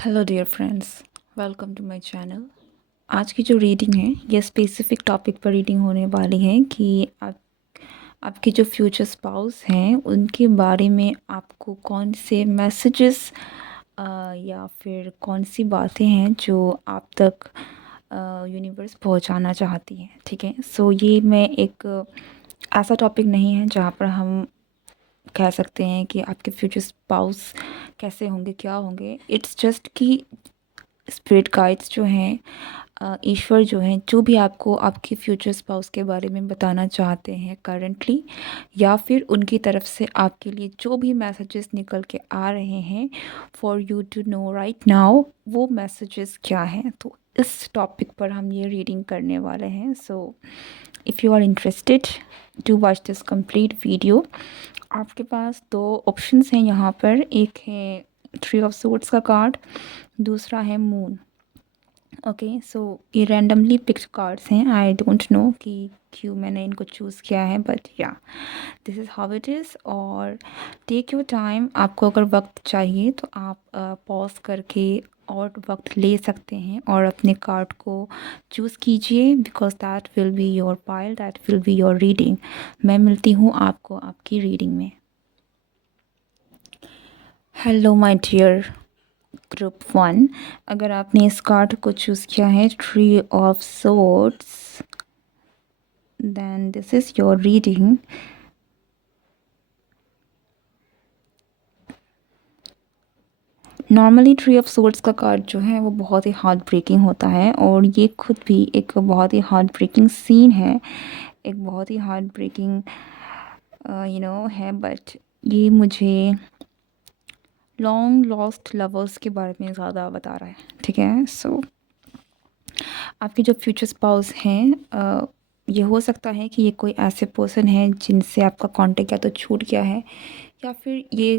Hello dear friends, welcome to my channel. आज की जो रीडिंग है ये स्पेसिफिक टॉपिक पर रीडिंग होने वाली है कि आपके जो फ्यूचर स्पाउस हैं उनके बारे में आपको कौन से मैसेजेस या फिर कौन सी बातें हैं जो आप तक यूनिवर्स पहुंचाना चाहती हैं। ठीक है, सो ये मैं एक ऐसा टॉपिक नहीं है जहाँ पर हम कह सकते हैं कि आपके फ्यूचर स्पाउस कैसे होंगे, क्या होंगे। इट्स जस्ट कि स्पिरिट गाइड्स जो हैं, ईश्वर जो हैं, जो भी आपको आपके फ्यूचर स्पाउस के बारे में बताना चाहते हैं करंटली, या फिर उनकी तरफ से आपके लिए जो भी मैसेजेस निकल के आ रहे हैं for you to know right now, वो मैसेजेस क्या हैं। तो इस टॉपिक पर हम ये रीडिंग करने वाले हैं। So if you are interested to watch this complete video, आपके पास दो ऑप्शंस हैं यहाँ पर। एक है थ्री ऑफ सोर्ड्स का कार्ड, दूसरा है मून। ओके, सो ये रैंडमली पिक्ड कार्ड्स हैं। आई डोंट नो कि क्यों मैंने इनको चूज़ किया है, बट या this is how it is. और टेक योर टाइम, आपको अगर वक्त चाहिए तो आप पॉज करके और वक्त ले सकते हैं और अपने कार्ड को चूज़ कीजिए, because that will be your pile, that will be your reading. मैं मिलती हूँ आपको आपकी रीडिंग में। Hello my dear group one, अगर आपने इस कार्ड को चूज़ किया है three of swords, then this is your reading. Normally three of swords का कार्ड जो है वो बहुत ही हार्ट ब्रेकिंग होता है, और ये खुद भी एक बहुत ही हार्ट ब्रेकिंग सीन है, एक बहुत ही हार्ट ब्रेकिंग है। बट ये मुझे लॉन्ग लॉस्ट लवर्स के बारे में ज़्यादा बता रहा है। ठीक है, सो आपके जो फ्यूचर स्पाउस हैं, ये हो सकता है कि ये कोई ऐसे पर्सन है जिनसे आपका कांटेक्ट या तो छूट गया है, या फिर ये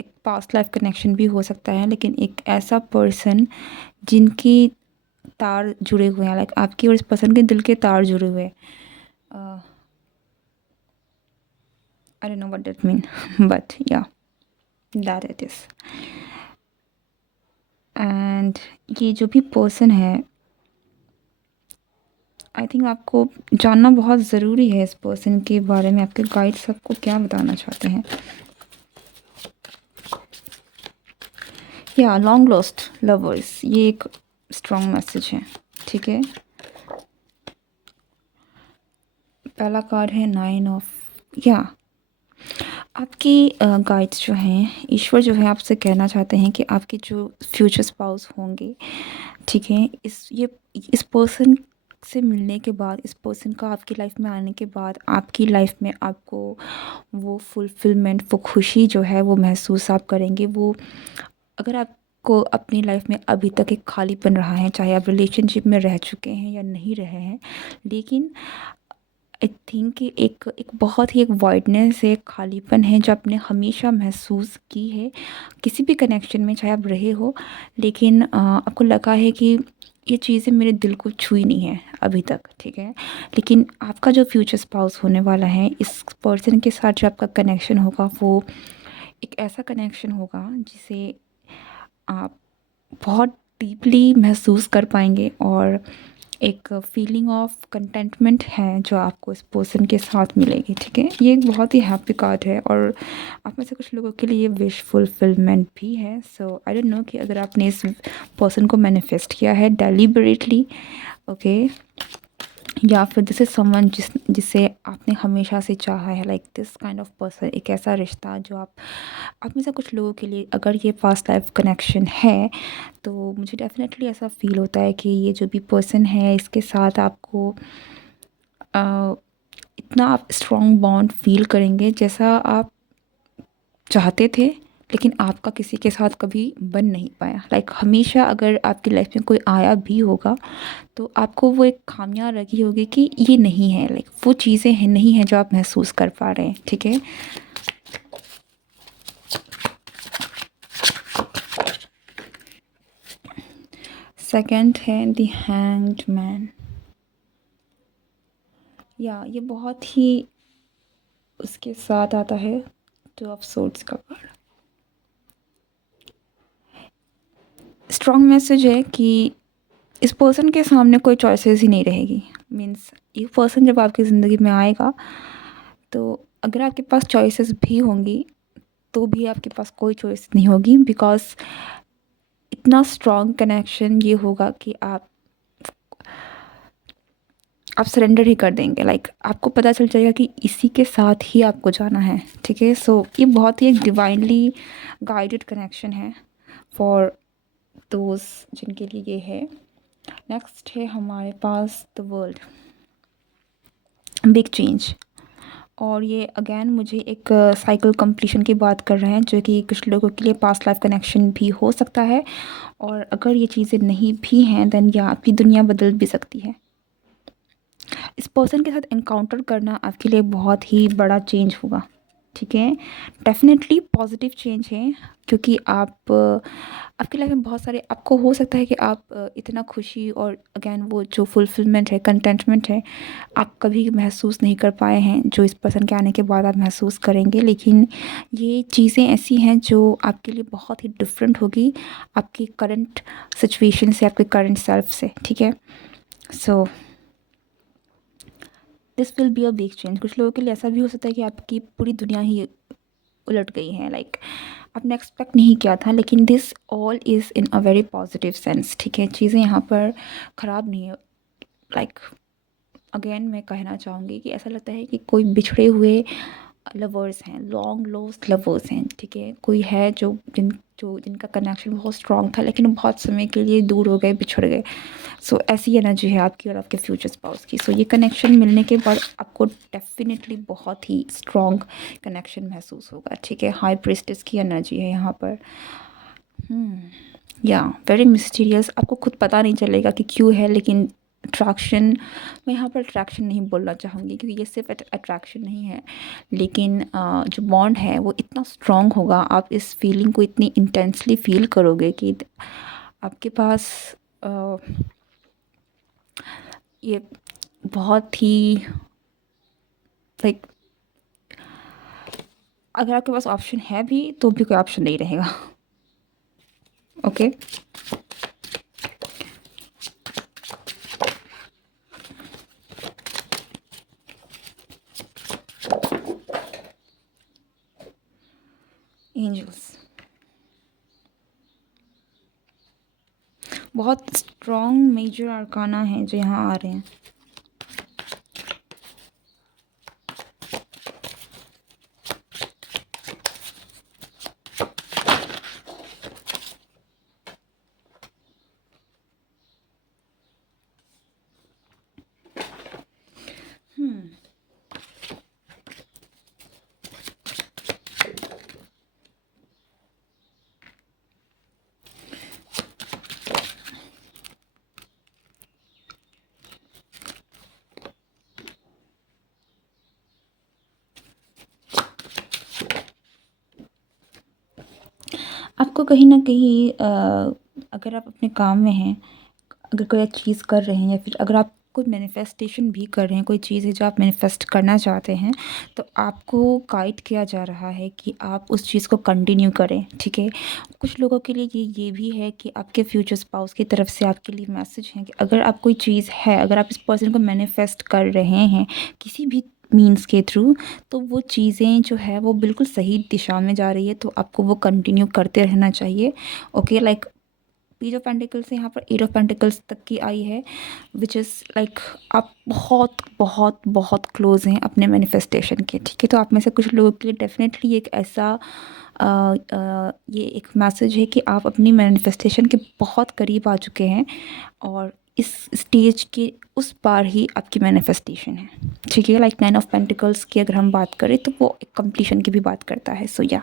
एक पास्ट लाइफ कनेक्शन भी हो सकता है। लेकिन एक ऐसा पर्सन जिनकी तार जुड़े हुए हैं, लाइक आपकी और इस पर्सन के दिल के तार जुड़े हुए हैं। I don't know what that mean, but या दैट इट इज़। एंड ये जो भी पर्सन है, आई थिंक आपको जानना बहुत ज़रूरी है इस पर्सन के बारे में। आपके गाइड्स आपको क्या बताना चाहते हैं। या लॉन्ग लॉस्ट लवर्स, ये एक स्ट्रॉन्ग मैसेज है। ठीक है, पहला कार्ड है नाइन ऑफ या आपकी गाइड्स जो हैं, ईश्वर जो है, आपसे कहना चाहते हैं कि आपके जो फ्यूचर स्पाउस होंगे, ठीक है, इस पर्सन से मिलने के बाद, इस पर्सन का आपकी लाइफ में आने के बाद, आपकी लाइफ में आपको वो फुलफिलमेंट, वो खुशी जो है वो महसूस आप करेंगे। वो अगर आपको अपनी लाइफ में अभी तक एक खालीपन रहा है, चाहे आप रिलेशनशिप में रह चुके हैं या नहीं रहे हैं, लेकिन आई थिंक कि एक बहुत ही एक वॉइडनेस है, एक खालीपन है जो आपने हमेशा महसूस की है किसी भी कनेक्शन में, चाहे आप रहे हो, लेकिन आपको लगा है कि ये चीज़ें मेरे दिल को छुई नहीं है अभी तक। ठीक है, लेकिन आपका जो फ्यूचर स्पाउस होने वाला है, इस पर्सन के साथ जो आपका कनेक्शन होगा वो एक ऐसा कनेक्शन होगा जिसे आप बहुत डीपली महसूस कर पाएंगे, और एक फीलिंग ऑफ कंटेंटमेंट है जो आपको इस पर्सन के साथ मिलेगी। ठीक है, ये एक बहुत ही हैप्पी कार्ड है, और आप में से कुछ लोगों के लिए ये विश फुलफिलमेंट भी है। सो आई डोंट नो कि अगर आपने इस पर्सन को मैनिफेस्ट किया है डेलिबरेटली, ओके, या फिर दिस इज़ समवन जिसे आपने हमेशा से चाहा है, like this kind of person, एक ऐसा रिश्ता जो आप में से कुछ लोगों के लिए अगर ये पास्ट लाइफ कनेक्शन है, तो मुझे डेफिनेटली ऐसा फील होता है कि ये जो भी पर्सन है, इसके साथ आपको इतना आप स्ट्रॉन्ग बॉन्ड फील करेंगे जैसा आप चाहते थे, लेकिन आपका किसी के साथ कभी बन नहीं पाया। लाइक हमेशा अगर आपकी लाइफ में कोई आया भी होगा, तो आपको वो एक खामियां लगी होगी कि ये नहीं है, लाइक वो चीज़ें हैं नहीं है जो आप महसूस कर पा रहे हैं। ठीक है, सेकंड है द हैंग्ड मैन। या ये बहुत ही उसके साथ आता है टू ऑफ सोर्ड्स का कार्ड। स्ट्रॉन्ग मैसेज है कि इस पर्सन के सामने कोई चॉइसेस ही नहीं रहेगी। मीन्स ये पर्सन जब आपकी ज़िंदगी में आएगा तो अगर आपके पास चॉइसेस भी होंगी तो भी आपके पास कोई चॉइस नहीं होगी, बिकॉज़ इतना स्ट्रॉन्ग कनेक्शन ये होगा कि आप सरेंडर ही कर देंगे। लाइक आपको पता चल जाएगा कि इसी के साथ ही आपको जाना है, ठीक है। सो ये बहुत ही एक डिवाइनली गाइडेड कनेक्शन है फॉर दोज जिनके लिए ये है। नेक्स्ट है हमारे पास द वर्ल्ड, बिग चेंज। और ये अगेन मुझे एक साइकिल कंप्लीशन की बात कर रहे हैं, जो कि कुछ लोगों के लिए पास्ट लाइफ कनेक्शन भी हो सकता है, और अगर ये चीज़ें नहीं भी हैं देन या आपकी दुनिया बदल भी सकती है। इस पर्सन के साथ एनकाउंटर करना आपके लिए बहुत ही बड़ा चेंज होगा, ठीक है। डेफिनेटली पॉजिटिव चेंज है, क्योंकि आपकी लाइफ में बहुत सारे आपको हो सकता है कि आप इतना खुशी और अगेन वो जो फुलफिलमेंट है, कंटेंटमेंट है, आप कभी महसूस नहीं कर पाए हैं, जो इस पर्सन के आने के बाद आप महसूस करेंगे। लेकिन ये चीज़ें ऐसी हैं जो आपके लिए बहुत ही डिफरेंट होगी आपकी करंट सिचुएशन से, आपके करंट सेल्फ से, ठीक है। So this will be a big change. कुछ लोगों के लिए ऐसा भी हो सकता है कि आपकी पूरी दुनिया ही उलट गई है, लाइक आपने एक्सपेक्ट नहीं किया था, लेकिन this all is in a very positive sense, ठीक है। चीज़ें यहाँ पर ख़राब नहीं है। लाइक अगेन मैं कहना चाहूँगी कि ऐसा लगता है कि कोई बिछड़े हुए लवर्स हैं, लॉन्ग लॉस्ट लवर्स हैं, ठीक है। कोई है जिनका कनेक्शन बहुत स्ट्रॉन्ग था, लेकिन बहुत समय के लिए दूर हो गए, बिछड़ गए। सो ऐसी एनर्जी है आपकी और आपके फ्यूचर स्पाउस की। सो ये कनेक्शन मिलने के बाद आपको डेफिनेटली बहुत ही स्ट्रॉन्ग कनेक्शन महसूस होगा, ठीक है। हाई प्रिस्टेस की एनर्जी है यहाँ पर। या वेरी मिस्टीरियस, आपको खुद पता नहीं चलेगा कि क्यों है, लेकिन अट्रैक्शन, मैं यहाँ पर अट्रैक्शन नहीं बोलना चाहूँगी, क्योंकि ये सिर्फ अट्रैक्शन नहीं है, लेकिन जो बॉन्ड है वो इतना स्ट्रॉन्ग होगा, आप इस फीलिंग को इतनी इंटेंसली फील करोगे कि आपके पास ये बहुत ही लाइक अगर आपके पास ऑप्शन है भी तो भी कोई ऑप्शन नहीं रहेगा, ओके। एंजल्स बहुत स्ट्रॉन्ग मेजर आर्काना हैं जो यहाँ आ रहे हैं। आपको कहीं ना कहीं अगर आप अपने काम में हैं, अगर कोई चीज़ कर रहे हैं, या फिर अगर आप कोई मैनिफेस्टेशन भी कर रहे हैं, कोई चीज़ है जो आप मैनिफेस्ट करना चाहते हैं, तो आपको गाइड किया जा रहा है कि आप उस चीज़ को कंटिन्यू करें, ठीक है। कुछ लोगों के लिए ये भी है कि आपके फ्यूचर स्पाउस की तरफ से आपके लिए मैसेज है कि अगर आप कोई चीज़ है, अगर आप इस पर्सन को मैनिफेस्ट कर रहे हैं किसी भी मीन्स के थ्रू, तो वो चीज़ें जो है वो बिल्कुल सही दिशा में जा रही है, तो आपको वो कंटिन्यू करते रहना चाहिए, okay. Like page of pentacles से यहाँ पर एट ऑफ पेंटिकल्स तक की आई है, विच इज़ लाइक आप बहुत बहुत बहुत क्लोज हैं अपने मैनिफेस्टेशन के, ठीक है। तो आप में से कुछ लोगों के लिए डेफिनेटली एक ऐसा ये एक मैसेज है कि आप अपनी मैनिफेस्टेशन के बहुत करीब आ चुके हैं, और इस स्टेज के उस पार ही आपकी मैनिफेस्टेशन है, ठीक है। लाइक नाइन ऑफ पेंटिकल्स की अगर हम बात करें तो वो एक कंप्लीशन की भी बात करता है। सो या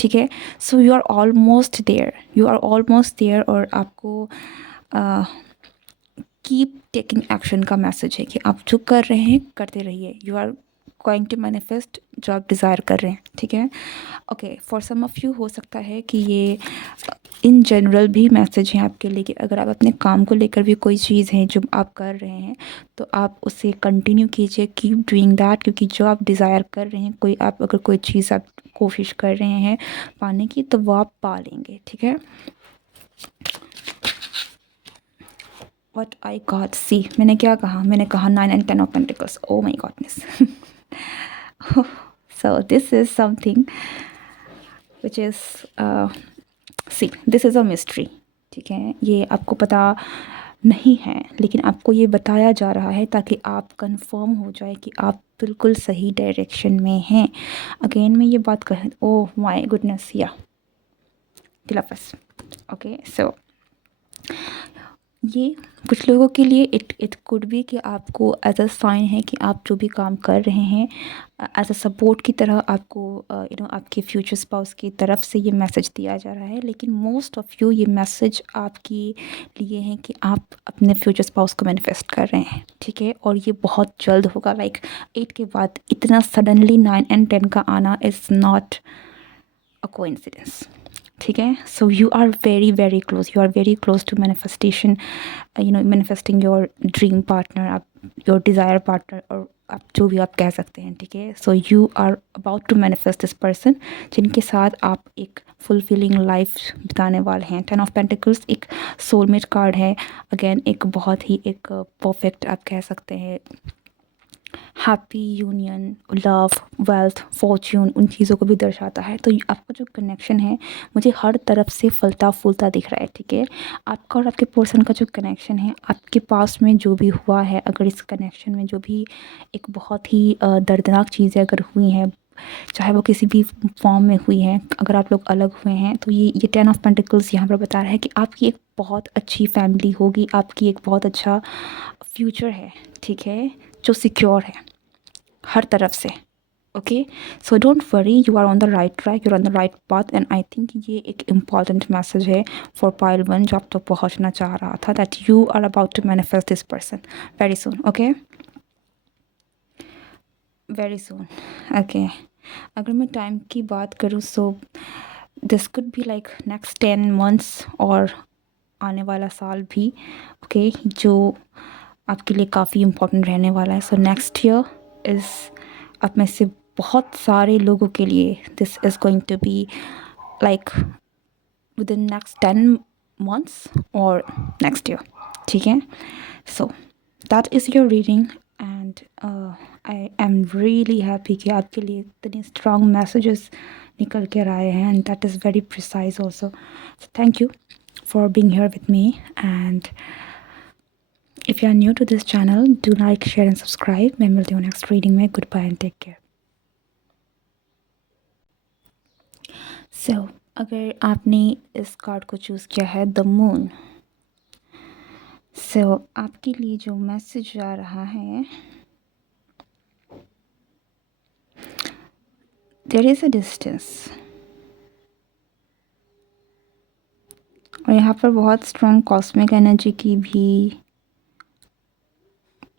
ठीक है, so you are almost there, you are almost there, और आपको कीप टेकिंग एक्शन का मैसेज है कि आप जो कर रहे हैं करते रहिए। You are going to manifest जो आप डिज़ायर कर रहे हैं, ठीक है। Okay, for some of you हो सकता है कि ये इन जनरल भी मैसेज है आपके लिए कि अगर आप अपने काम को लेकर भी कोई चीज़ है जो आप कर रहे हैं, तो आप उसे कंटिन्यू कीजिए, कीप डूइंग दैट, क्योंकि जो आप डिज़ायर कर रहे हैं, कोई आप अगर कोई चीज़ आप कोशिश कर रहे हैं पाने की, तो वो आप पा लेंगे, ठीक है। व्हाट आई गॉट, सी मैंने क्या कहा, मैंने कहा 9 and 10 of pentacles, oh my goodness. So this is something which is, see this is a mystery, ठीक है, ये आपको पता नहीं है लेकिन आपको ये बताया जा रहा है ताकि आप कंफर्म हो जाए कि आप बिल्कुल सही डायरेक्शन में हैं। अगेन मैं ये बात कह, ओह माय गुडनेस, या दिलाफस, ओके। सो ये कुछ लोगों के लिए इट कुड बी कि आपको एज अ साइन है कि आप जो भी काम कर रहे हैं एज अ सपोर्ट की तरह आपको आपके फ्यूचर स्पाउस की तरफ से ये मैसेज दिया जा रहा है। लेकिन मोस्ट ऑफ़ यू ये मैसेज आपके लिए है कि आप अपने फ्यूचर स्पाउस को मैनिफेस्ट कर रहे हैं, ठीक है, और ये बहुत जल्द होगा। लाइक 8 के बाद इतना सडनली 9 and 10 का आना इज़ नॉट अ कोइंसिडेंस, ठीक है। So you are very very close, you are very close to manifestation, manifesting your dream partner, आप योर डिज़ायर पार्टनर, और आप जो भी आप कह सकते हैं, ठीक है। So you are about to manifest this person जिनके साथ आप एक फुलफिलिंग लाइफ बिताने वाले हैं। 10 ऑफ पेंटिकल्स एक सोलमेट कार्ड है, अगेन एक बहुत ही एक परफेक्ट आप कह सकते हैं happy union, love, wealth, Fortune, उन चीज़ों को भी दर्शाता है। तो आपका जो कनेक्शन है मुझे हर तरफ से फलता फूलता दिख रहा है, ठीक है। आपका और आपके पर्सन का जो कनेक्शन है, आपके पास में जो भी हुआ है, अगर इस कनेक्शन में जो भी एक बहुत ही दर्दनाक चीज़ें अगर हुई हैं, चाहे वो किसी भी फॉर्म में हुई हैं, अगर आप लोग अलग हुए हैं, तो ये 10 ऑफ पेंटिकल्स यहाँ पर बता रहा है कि आपकी एक बहुत अच्छी फैमिली होगी, आपकी एक बहुत अच्छा फ्यूचर है, ठीक है, जो सिक्योर है हर तरफ से, okay. So don't worry, you are on the right track, you are on the right path, and I think ये एक इम्पॉर्टेंट मैसेज है फॉर पाइल 1 जो आप तो पहुंचना चाह रहा था, that you are about to manifest this person very soon, okay, very soon, okay. अगर मैं टाइम की बात करूँ, so this could be like next 10 months और आने वाला साल भी, ओके, जो आपके लिए काफ़ी इम्पोर्टेंट रहने वाला है। सो नेक्स्ट ईयर इज़, आप में से बहुत सारे लोगों के लिए this is going to be like within next 10 months और नेक्स्ट ईयर, ठीक है। So that is your reading, and I am really happy कि आपके लिए इतने स्ट्रॉन्ग मैसेजेस निकल कर आए हैं, and that is very precise also. So thank you for being here with me, and if you are new to this channel, do like, share and subscribe. मैं मिलती हूँ next reading में. Goodbye and take care. So अगर आपने इस card को choose किया है, द मून, so आपके लिए जो मैसेज आ रहा है, there is a distance, और यहाँ पर बहुत स्ट्रॉन्ग कॉस्मिक एनर्जी की भी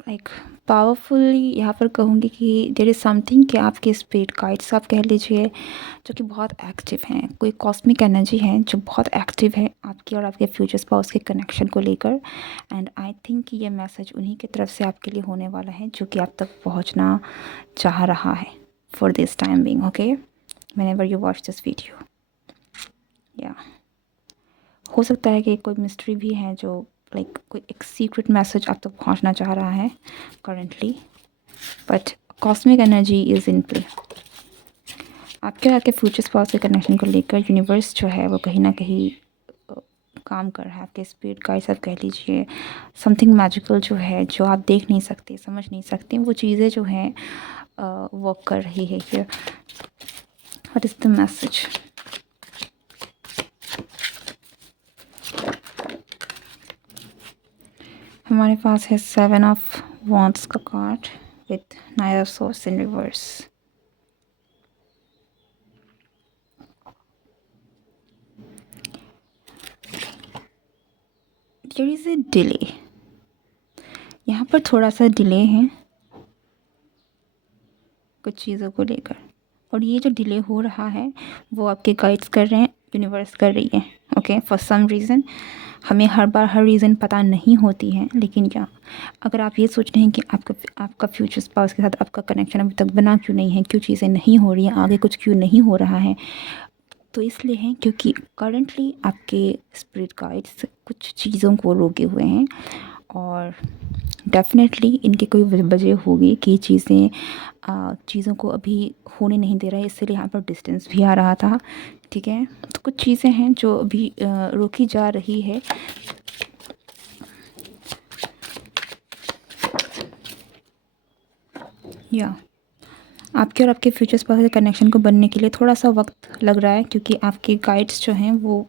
लाइक पावरफुली यहाँ पर कहूँगी कि देयर इज़ समथिंग कि आपके स्पिरिट गाइड्स आप कह लीजिए जो कि बहुत एक्टिव हैं, कोई कॉस्मिक एनर्जी है जो बहुत एक्टिव है आपकी और आपके फ्यूचर स्पाउस के कनेक्शन को लेकर, एंड आई थिंक ये मैसेज उन्हीं की तरफ से आपके लिए होने वाला है जो कि आप तक पहुँचना चाह रहा है for this time being, okay, whenever you watch this video. या हो सकता है कि कोई मिस्ट्री भी है जो लाइक कोई एक सीक्रेट मैसेज आप तक पहुंचना चाह रहा है currently, but cosmic energy is in play. आपके और आपके फ्यूचर स्पाउस के कनेक्शन को लेकर यूनिवर्स जो है वो कहीं ना कहीं काम कर रहा है, आपके स्पिरिट गाइड्स आप कह लीजिए, समथिंग मैजिकल जो है जो आप देख नहीं सकते, समझ नहीं सकते, वो चीज़ें जो हैं वर्क कर रही है here. What is the message? हमारे पास है 7 ऑफ वॉन्ड्स का card with knight of swords in reverse. There is a delay, यहाँ पर थोड़ा सा डिले है कुछ चीज़ों को लेकर, और ये जो डिले हो रहा है वो आपके गाइड्स कर रहे हैं, यूनिवर्स कर रही है, ओके, फॉर सम रीज़न। हमें हर बार हर रीज़न पता नहीं होती है, लेकिन क्या अगर आप ये सोच रहे हैं कि आपका फ्यूचर स्पाउस के साथ आपका कनेक्शन अभी तक बना क्यों नहीं है, क्यों चीज़ें नहीं हो रही हैं, आगे कुछ क्यों नहीं हो रहा है, तो इसलिए है क्योंकि करंटली आपके स्पिरिट गाइड्स कुछ चीज़ों को रोके हुए हैं, और डेफ़िनेटली इनकी कोई वजह होगी कि चीज़ों को अभी होने नहीं दे रहा है, इसलिए यहाँ पर डिस्टेंस भी आ रहा था, ठीक है। तो कुछ चीज़ें हैं जो अभी रोकी जा रही है। या आपके और आपके फ्यूचर स्पाउस के कनेक्शन को बनने के लिए थोड़ा सा वक्त लग रहा है, क्योंकि आपके गाइड्स जो हैं वो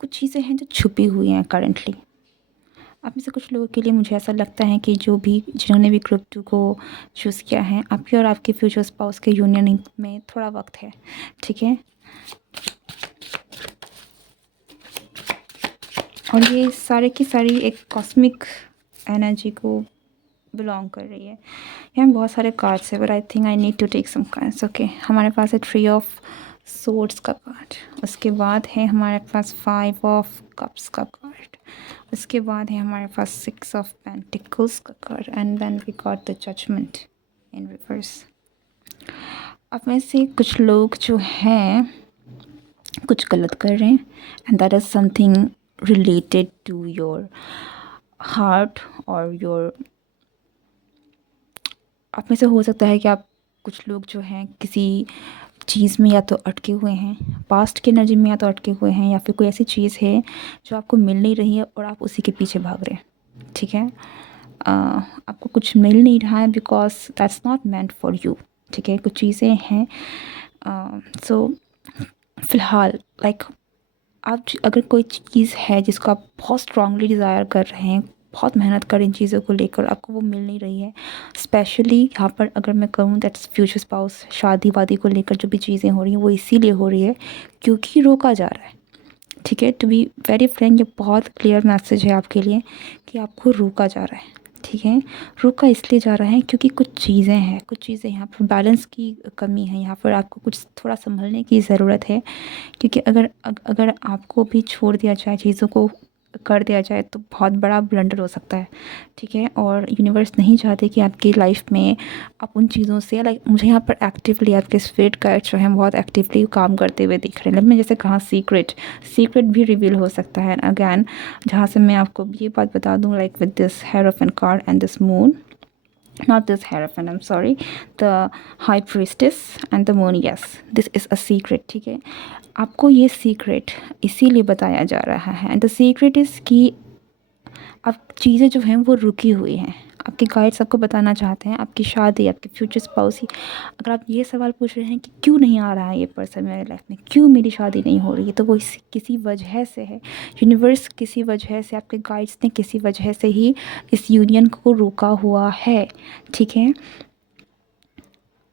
कुछ चीज़ें हैं जो छुपी हुई हैं करंटली। आप में से कुछ लोगों के लिए मुझे ऐसा लगता है कि जिन्होंने भी ग्रुप 2 को चूज़ किया है, आपके और आपके फ्यूचर स्पाउस के यूनियन में थोड़ा वक्त है, ठीक है। और ये सारे की सारी एक कॉस्मिक एनर्जी को बिलोंग कर रही है। यहाँ बहुत सारे कार्ड्स है, but I think I need to take some cards. Okay, हमारे पास है 3 ऑफ सोर्ड्स का कार्ड, उसके बाद है हमारे पास 5 ऑफ कप्स का कार्ड, उसके बाद है हमारे पास 6 ऑफ पेंटिकल्स का card, and then we got the judgement in reverse. अब में से कुछ लोग जो हैं कुछ गलत कर रहे हैं, and that is something related to your heart और योर। आप में से हो सकता है कि आप कुछ लोग जो हैं किसी चीज़ में या तो अटके हुए हैं, पास्ट की एनर्जी में या तो अटके हुए हैं, या फिर कोई ऐसी चीज़ है जो आपको मिल नहीं रही है और आप उसी के पीछे भाग रहे हैं, ठीक है। आपको कुछ मिल नहीं रहा है because that's not meant for you, ठीक है। कुछ चीज़ें हैं सो फ़िलहाल लाइक आप अगर कोई चीज़ है जिसको आप बहुत स्ट्रांगली डिज़ायर कर रहे हैं, बहुत मेहनत कर इन चीज़ों को लेकर, आपको वो मिल नहीं रही है। स्पेशली यहाँ पर अगर मैं कहूँ दैट्स फ्यूचर स्पाउस, शादी वादी को लेकर जो भी चीज़ें हो रही हैं वो इसीलिए हो रही है क्योंकि रोका जा रहा है, ठीक है। टू बी वेरी फ्रैंक, ये बहुत क्लियर मैसेज है आपके लिए कि आपको रोका जा रहा है, ठीक है। रोका इसलिए जा रहा है क्योंकि कुछ चीज़ें यहाँ पर बैलेंस की कमी है, यहाँ पर आपको कुछ थोड़ा संभलने की ज़रूरत है। क्योंकि अगर आपको भी छोड़ दिया जाए, चीज़ों को कर दिया जाए, तो बहुत बड़ा ब्लंडर हो सकता है, ठीक है। और यूनिवर्स नहीं चाहते कि आपकी लाइफ में आप उन चीज़ों से लाइक, मुझे यहाँ पर एक्टिवली आपके स्पिरिट गाइड जो हैं बहुत एक्टिवली काम करते हुए दिख रहे हैं। मैं जैसे कहा सीक्रेट भी रिवील हो सकता है अगैन, जहाँ से मैं आपको ये बात बता दूँ, like with this hierophant card and this moon, not this hierophant, I'm sorry, the high priestess and the moon, yes, this is a secret, ठीक है। आपको ये सीक्रेट इसीलिए बताया जा रहा है, एंड द सीक्रेट इज़ कि अब चीज़ें जो हैं वो रुकी हुई हैं। आपके गाइड्स आपको बताना चाहते हैं आपकी शादी, आपके फ्यूचर स्पाउस ही, अगर आप ये सवाल पूछ रहे हैं कि क्यों नहीं आ रहा है ये पर्सन मेरे लाइफ में, क्यों मेरी शादी नहीं हो रही है, तो वो किसी वजह से है। यूनिवर्स किसी वजह से, आपके गाइड्स ने किसी वजह से ही इस यूनियन को रोका हुआ है, ठीक है।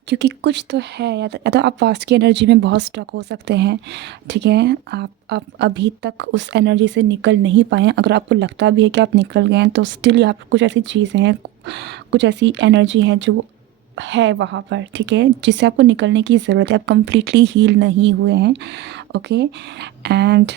क्योंकि कुछ तो है, या तो आप पास्ट की एनर्जी में बहुत स्टक हो सकते हैं, ठीक है। आप अभी तक उस एनर्जी से निकल नहीं पाए हैं। अगर आपको लगता भी है कि आप निकल गए हैं, तो स्टिल यहाँ पर कुछ ऐसी चीज़ें हैं, कुछ ऐसी एनर्जी है जो है वहाँ पर, ठीक है, जिससे आपको निकलने की ज़रूरत है। आप कम्प्लीटली हील नहीं हुए हैं, ओके। एंड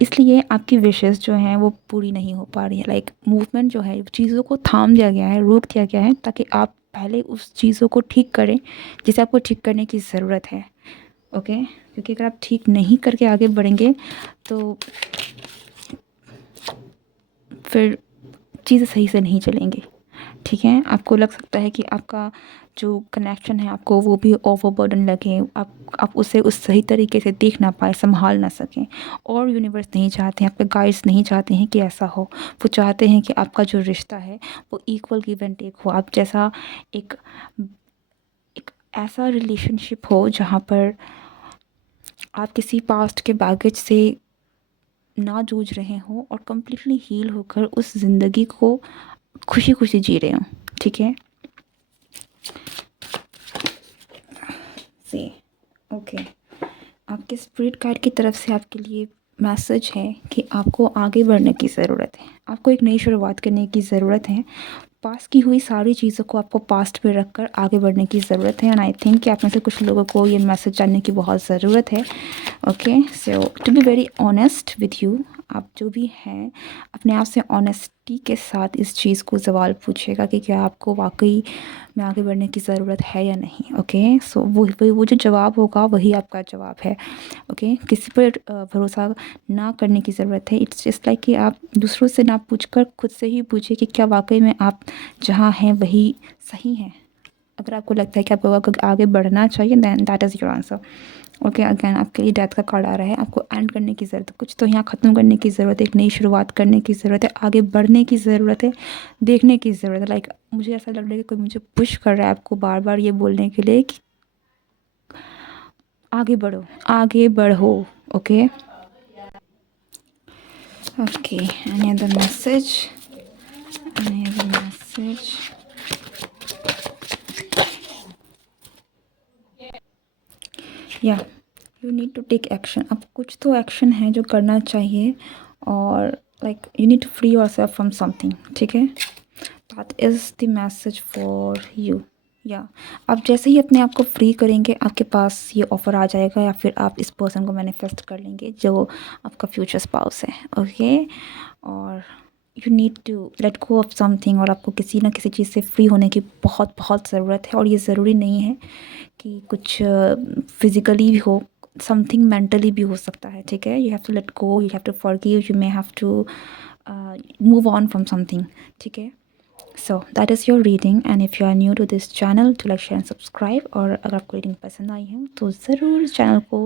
इसलिए आपकी विशेस जो हैं वो पूरी नहीं हो पा रही है। लाइक मूवमेंट जो है, चीज़ों को थाम दिया गया है, रोक दिया गया है, ताकि आप पहले उस चीज़ों को ठीक करें जिसे आपको ठीक करने की ज़रूरत है, ओके। क्योंकि अगर आप ठीक नहीं करके आगे बढ़ेंगे तो फिर चीज़ें सही से नहीं चलेंगी, ठीक है। आपको लग सकता है कि आपका जो कनेक्शन है आपको वो भी ओवरबर्डन लगे, आप उसे उस सही तरीके से देख ना पाए, संभाल ना सकें। और यूनिवर्स नहीं चाहते हैं, आपके गाइड्स नहीं चाहते हैं कि ऐसा हो। वो चाहते हैं कि आपका जो रिश्ता है वो इक्वल गिव एंड टेक हो। आप जैसा एक ऐसा रिलेशनशिप हो जहाँ पर आप किसी पास्ट के बैगेज से ना जूझ रहे हो और कम्प्लीटली हील होकर उस ज़िंदगी को खुशी खुशी जी रहे हो, ठीक है। सी ओके, आपके स्पिरिट गाइड की तरफ से आपके लिए मैसेज है कि आपको आगे बढ़ने की ज़रूरत है, आपको एक नई शुरुआत करने की ज़रूरत है। पास की हुई सारी चीज़ों को आपको पास्ट पे रख कर आगे बढ़ने की ज़रूरत है। एंड आई थिंक कि आप में से कुछ लोगों को ये मैसेज जानने की बहुत ज़रूरत है, okay. So to be very honest with you, आप जो भी हैं अपने आप से ऑनेस्टी के साथ इस चीज़ को सवाल पूछिएगा कि क्या आपको वाक़ई में आगे बढ़ने की ज़रूरत है या नहीं। ओके, सो वो जो जवाब होगा वही आपका जवाब है। ओके, किसी पर भरोसा ना करने की ज़रूरत है। इट्स जस्ट लाइक कि आप दूसरों से ना पूछकर खुद से ही पूछिए कि क्या वाक़ई में आप जहाँ हैं वही सही हैं। अगर आपको लगता है कि आपको आगे बढ़ना चाहिए then that is your answer. Okay, again आपके लिए डेथ का कार्ड आ रहा है। आपको एंड करने की ज़रूरत है, कुछ तो यहाँ ख़त्म करने की ज़रूरत है, एक नई शुरुआत करने की ज़रूरत है, आगे बढ़ने की ज़रूरत है, देखने की ज़रूरत है। लाइक मुझे ऐसा लग रहा है कि कोई मुझे पुश कर रहा है आपको बार बार ये बोलने के लिए कि आगे बढ़ो, आगे बढ़ो। Okay, okay, any other message, any other message. या you need to take action. अब कुछ तो एक्शन है जो करना चाहिए और like you need to free yourself from something. ठीक है, that is the message for you. या आप जैसे ही अपने आप को फ्री करेंगे आपके पास ये ऑफ़र आ जाएगा या फिर आप इस पर्सन को मैनिफेस्ट कर लेंगे जो आपका फ्यूचर स्पाउस है। ओके, और you need to let go of something और आपको किसी ना किसी चीज़ से फ्री होने की बहुत बहुत ज़रूरत है। और ये ज़रूरी नहीं है कि कुछ फिज़िकली भी हो, समथिंग मेंटली भी हो सकता है। ठीक है, you have to let go, you have to forgive, you may have to move on from something. ठीक है, so that is your reading and if you are new to this channel to like share and subscribe. और अगर आपको reading पसंद आई है तो ज़रूर channel को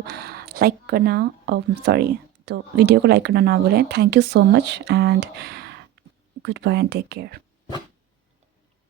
लाइक करना, सॉरी, तो वीडियो को लाइक करना ना भूलें। Thank you so much and goodbye and take care.